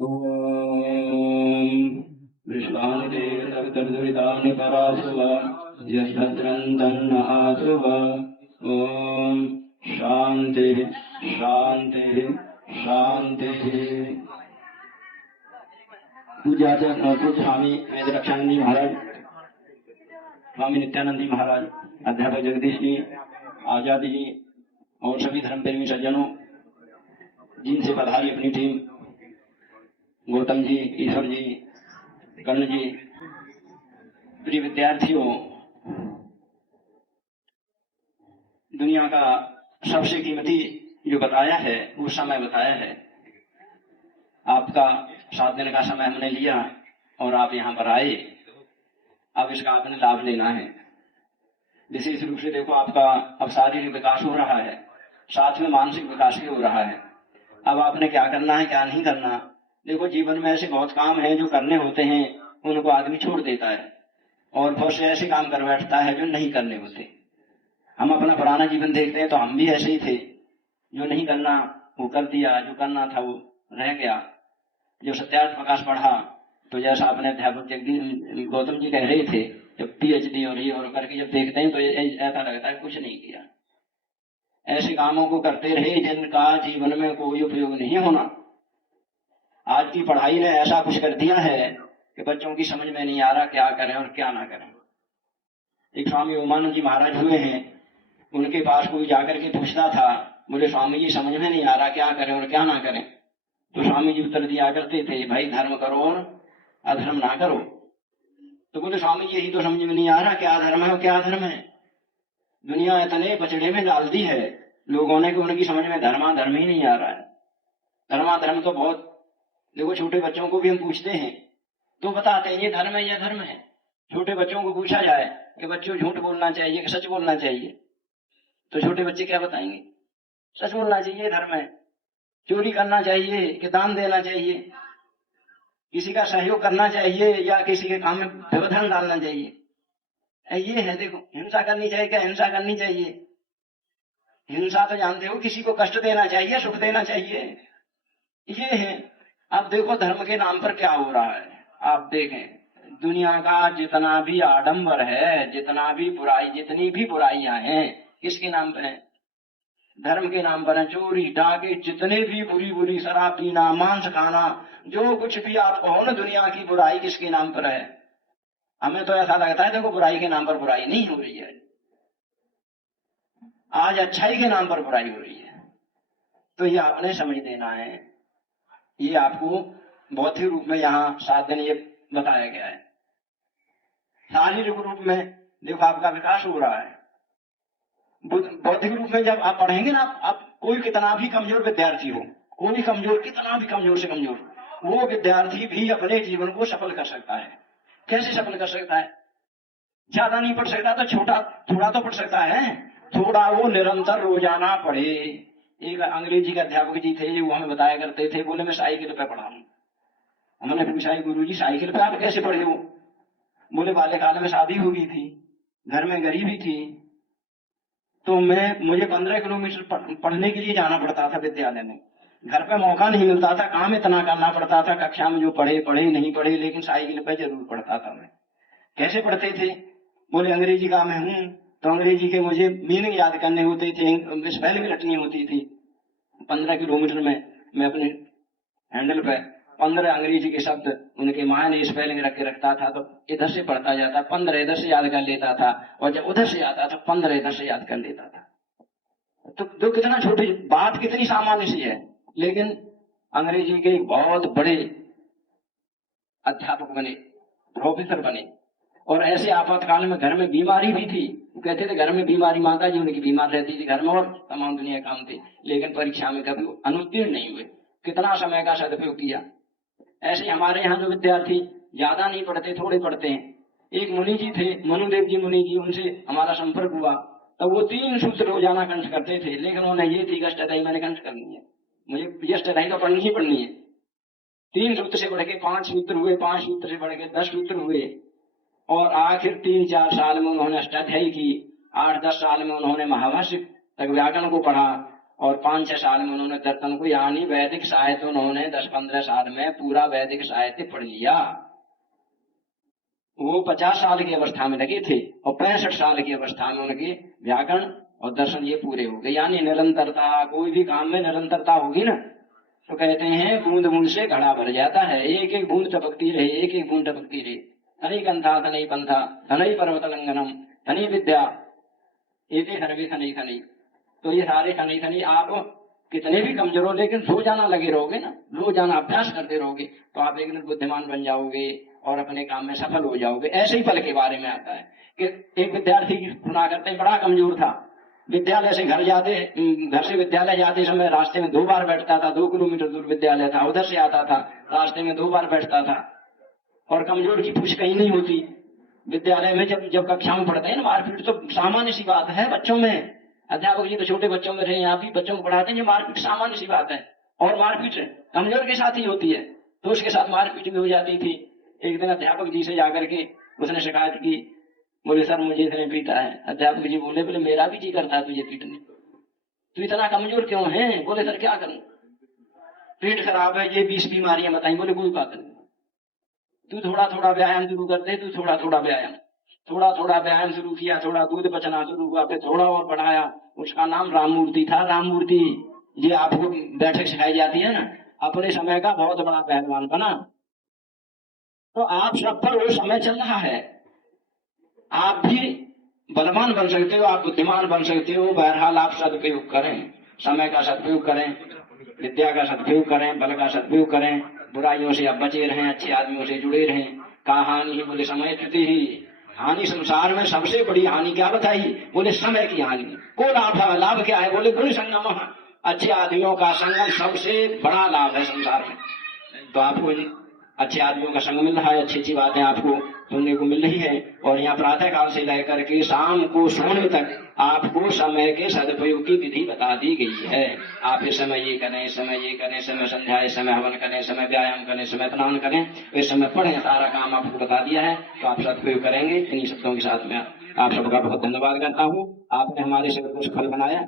ॐ विश्वामिते तर्दुरितानि परासुव यस्तत्रं तन्न आसुव। ॐ शान्तिः शान्तिः शान्तिः। पूज्य स्वामी वेदरक्षानंद जी महाराज, स्वामी नित्यानंद जी महाराज, अध्यापक जगदीश जी, आजादी जी और सभी धर्म प्रेमी सज्जनों, जिनसे पधारी अपनी टीम, गौतम जी, ईश्वर जी, कर्ण जी, प्रिय विद्यार्थियों, दुनिया का सबसे कीमती जो बताया है वो समय बताया है। आपका 7 दिन का समय हमने लिया और आप यहाँ पर आए। अब इसका आपने लाभ लेना है। विशेष रूप से देखो, आपका अब शारीरिक विकास हो रहा है, साथ में मानसिक विकास भी हो रहा है। अब आपने क्या करना है क्या नहीं करना। देखो, जीवन में ऐसे बहुत काम हैं जो करने होते हैं, उनको आदमी छोड़ देता है और बहुत से ऐसे काम कर बैठता है जो नहीं करने होते। हम अपना पुराना जीवन देखते हैं तो हम भी ऐसे ही थे, जो नहीं करना वो कर दिया, जो करना था वो रह गया। जब सत्यार्थ प्रकाश पढ़ा तो जैसा अपने अध्यापक जगदीश गौतम जी कह रहे थे, जब पीएचडी और ये और करके जब देखते हैं तो ऐसा लगता है कुछ नहीं किया। ऐसे कामों को करते रहे जिनका जीवन में कोई उपयोग नहीं होना। आज की पढ़ाई ने ऐसा कुछ कर दिया है कि बच्चों की समझ में नहीं आ रहा क्या करें और क्या ना करें। एक स्वामी उमानंद जी महाराज हुए हैं, उनके पास कोई जाकर के पूछता था, बोले स्वामी जी समझ में नहीं आ रहा क्या करें और क्या ना करें। तो स्वामी जी उत्तर दिया करते थे, भाई धर्म करो और अधर्म ना करो। तो बोले स्वामी जी यही तो समझ में नहीं आ रहा क्या धर्म है और क्या अधर्म है। दुनिया इतने बचड़े में डाल दी है लोगों ने कि उनकी समझ में धर्माधर्म ही नहीं आ रहा है। धर्माधर्म तो बहुत, देखो छोटे बच्चों को भी हम पूछते हैं तो बताते हैं ये धर्म है ये धर्म है। छोटे बच्चों को पूछा जाए कि बच्चों झूठ बोलना चाहिए कि सच बोलना चाहिए, तो छोटे बच्चे क्या बताएंगे, सच बोलना चाहिए धर्म है। चोरी करना चाहिए कि दान देना चाहिए, किसी का सहयोग करना चाहिए या किसी के काम में व्यवधान डालना चाहिए। ये है, देखो हिंसा करनी चाहिए क्या हिंसा करनी चाहिए। हिंसा तो जानते हो किसी को कष्ट देना चाहिए सुख देना चाहिए, ये है। अब देखो धर्म के नाम पर क्या हो रहा है। आप देखें दुनिया का जितना भी आडंबर है, जितना भी बुराई, जितनी भी बुराइयां हैं, किसके नाम पर है, धर्म के नाम पर है। चोरी डाके, जितने भी बुरी बुरी, शराब पीना, मांस खाना, जो कुछ भी आप कहो ना दुनिया की बुराई किसके नाम पर है। हमें तो ऐसा लगता है देखो बुराई के नाम पर बुराई नहीं हो रही है, आज अच्छाई के नाम पर बुराई हो रही है। तो ये आपने समझ देना है। ये आपको भौतिक रूप में यहाँ 7 दिन ये बताया गया है। शारीरिक रूप में देखो आपका विकास हो रहा है। बौद्धिक रूप में जब आप पढ़ेंगे ना, आप कोई कितना भी कमजोर विद्यार्थी हो, कोई कमजोर, कितना भी कमजोर से कमजोर, वो विद्यार्थी भी अपने जीवन को सफल कर सकता है। कैसे सफल कर सकता है, ज्यादा नहीं पढ़ सकता तो छोटा थोड़ा तो पढ़ सकता है, थोड़ा वो निरंतर रोजाना पढ़े। एक अंग्रेजी के अध्यापक जी थे जो हमें बताया करते थे, बोले मैं साइकिल पे पढ़ा हूं। हमने पूछा गुरु जी साइकिल पे आप कैसे पढ़े हो। बोले बाल्यकाल में शादी हो गई थी, घर में गरीबी थी, तो मुझे 15 किलोमीटर पढ़ने के लिए जाना पड़ता था विद्यालय में। घर पे मौका नहीं मिलता था, काम इतना करना पड़ता था, कक्षा में जो पढ़े पढ़े नहीं पढ़े, लेकिन साइकिल पे जरूर पढ़ता था मैं। कैसे पढ़ते थे, बोले अंग्रेजी का मैं हूं तो अंग्रेजी के मुझे मीनिंग याद करने होते थे, स्पेलिंग रटनी होती थी। 15 किलोमीटर में मैं अपने हैंडल पे 15 अंग्रेजी के शब्द, उनके मायने स्पेलिंग रख के रखता था, तो इधर से पढ़ता जाता, 15 इधर से याद कर लेता था, और जब उधर से आता था 15 इधर से याद कर लेता था। तो कितना छोटी बात, कितनी सामान्य सी है, लेकिन अंग्रेजी के बहुत बड़े अध्यापक बने, प्रोफेसर बने। और ऐसे आपातकाल में घर में बीमारी भी थी, कहते थे घर में बीमारी, माता जी उनकी बीमार रहती थी घर में, और तमाम दुनिया काम थे, लेकिन परीक्षा में कभी अनुत्तीर्ण नहीं हुए। कितना समय का सदुपयोग किया। ऐसे हमारे यहाँ जो विद्यार्थी ज्यादा नहीं पढ़ते, थोड़े पढ़ते हैं। एक मुनि जी थे, मनुदेव जी मुनि जी, उनसे हमारा संपर्क हुआ, तो वो 3 सूत्र रोजाना कंठ करते थे, लेकिन उन्हें ये थी अष्टाध्यायी मैंने कंठ करनी है, मुझे ये अष्टाध्यायी तो पढ़नी ही पढ़नी है। 3 सूत्र से बढ़ के 5 सूत्र हुए, 5 सूत्र से बढ़ के 10 सूत्र हुए, और आखिर 3-4 साल में उन्होंने अष्टाध्यायी की, 8-10 साल में उन्होंने महाभाष्य तक व्याकरण को पढ़ा, और 5-6 साल में उन्होंने दर्शन को, यानी वैदिक साहित्य उन्होंने 10-15 साल में पूरा वैदिक साहित्य पढ़ लिया। वो 50 साल की अवस्था में लगे थे और 65 साल की अवस्था में उनके व्याकरण और दर्शन ये पूरे हो गए। यानी निरंतरता, कोई भी काम में निरंतरता होगी ना, तो कहते हैं बूंद बूंद से घड़ा भर जाता है। एक एक बूंद टपकती रहे, एक एक बूंद टपकती रहे। धनी कंथा धनी पंथा धनई पर्वत लंघनम धनी विद्या ये सर्वे धनी धनी। तो ये सारे धनी धनी आप कितने भी कमजोर हो, लेकिन रोजाना लगे रहोगे ना, रोजाना अभ्यास करते रहोगे, तो आप एक दिन बुद्धिमान बन जाओगे और अपने काम में सफल हो जाओगे। ऐसे ही फल के बारे में आता है कि एक विद्यार्थी की सुना करते, बड़ा कमजोर था, विद्यालय से घर से विद्यालय जाते समय रास्ते में 2 बार बैठता था। 2 किलोमीटर दूर विद्यालय था, उधर से आता था, रास्ते में 2 बार बैठता था। और कमजोर की पूछ कहीं नहीं होती। विद्यालय में जब कक्षा में पढ़ते हैं ना, मारपीट तो सामान्य सी बात है बच्चों में। अध्यापक जी तो छोटे बच्चों में रहे, यहाँ भी बच्चों को पढ़ाते हैं, ये मारपीट सामान्य सी बात है। और मारपीट कमजोर के साथ ही होती है, तो उसके साथ मारपीट भी हो जाती थी। एक दिन अध्यापक जी से जाकर के उसने शिकायत की, बोले सर मुझे इसने पीटा है। अध्यापक जी बोले मेरा भी जी करता है तुझे पीटने, तू इतना कमजोर क्यों है? बोले सर क्या करूं, पेट खराब है, ये 20 बीमारियां बताई। बोले कोई बात नहीं, तू थोड़ा थोड़ा व्यायाम शुरू कर दे। तू थोड़ा थोड़ा व्यायाम शुरू किया, थोड़ा दूध बचना शुरू हुआ, फिर थोड़ा और बढ़ाया। उसका नाम राममूर्ति था। राममूर्ति ये आपको बैठक सिखाई जाती है ना, अपने समय का बहुत बड़ा पहलवान बना। तो आप सब पर वो समय चल रहा है, आप भी बलवान बन सकते हो, आप बुद्धिमान बन सकते हो। बहरहाल आप सदुपयोग करें, समय का सदुपयोग करें, विद्या का सदुपयोग करें, बल का सदुपयोग करें। बुराइयों से आप बचे रहें, अच्छे आदमियों से जुड़े रहें। कहा हानि ही? बोले समय की ही हानि। संसार में सबसे बड़ी हानि क्या बताई? बोले समय की हानि। को लाभ है? लाभ क्या है? बोले गुण संगम। अच्छे आदमियों का संगम सबसे बड़ा लाभ है संसार में। तो आपको अच्छे आदमियों का संग मिल रहा है, अच्छी अच्छी बातें आपको सुनने को मिल रही है। और यहाँ प्रातः काल से लेकर के शाम को सोने तक आपको समय के सदुपयोग की विधि बता दी गई है। आप इस समय ये करें, इस समय ये करें, समय संध्या, इस समय हवन करें, समय व्यायाम करें, समय स्नान करें, इस समय पढ़ें, सारा काम आपको बता दिया है। तो आप सदुपयोग करेंगे। इन्हीं शब्दों के साथ में आप सबका बहुत धन्यवाद करता हूँ। आपने हमारे शिविर को सफल बनाया।